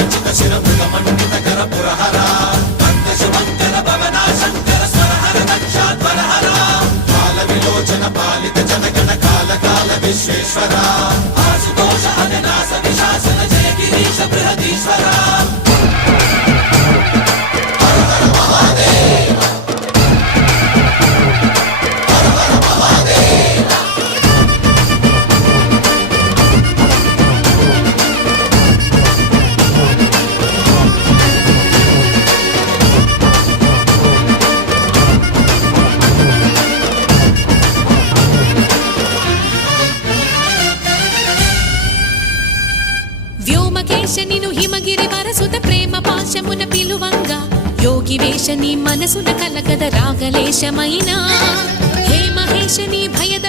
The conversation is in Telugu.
కరాజిత శిరముగ మండిత కర పురహర కంద శుభంకర భవనా శంకర స్వరహర దక్షాధ్వరహర కాల విలోచన పాలిత జనగణ కాల కాల విశ్వేశ్వర ఆశుతోష అవినాశ విశాసన జయ గిరీశ బృహదీశ్వర హర హర మహాదేవ హర హర మహాదేవ వ్యోమకేశ నిను హిమగిరి వరసుత ప్రేమ పాశమున పిలువంగా యోగి వేషని మనసున కలగద రాగలేశమైనా హే మహేశని భయద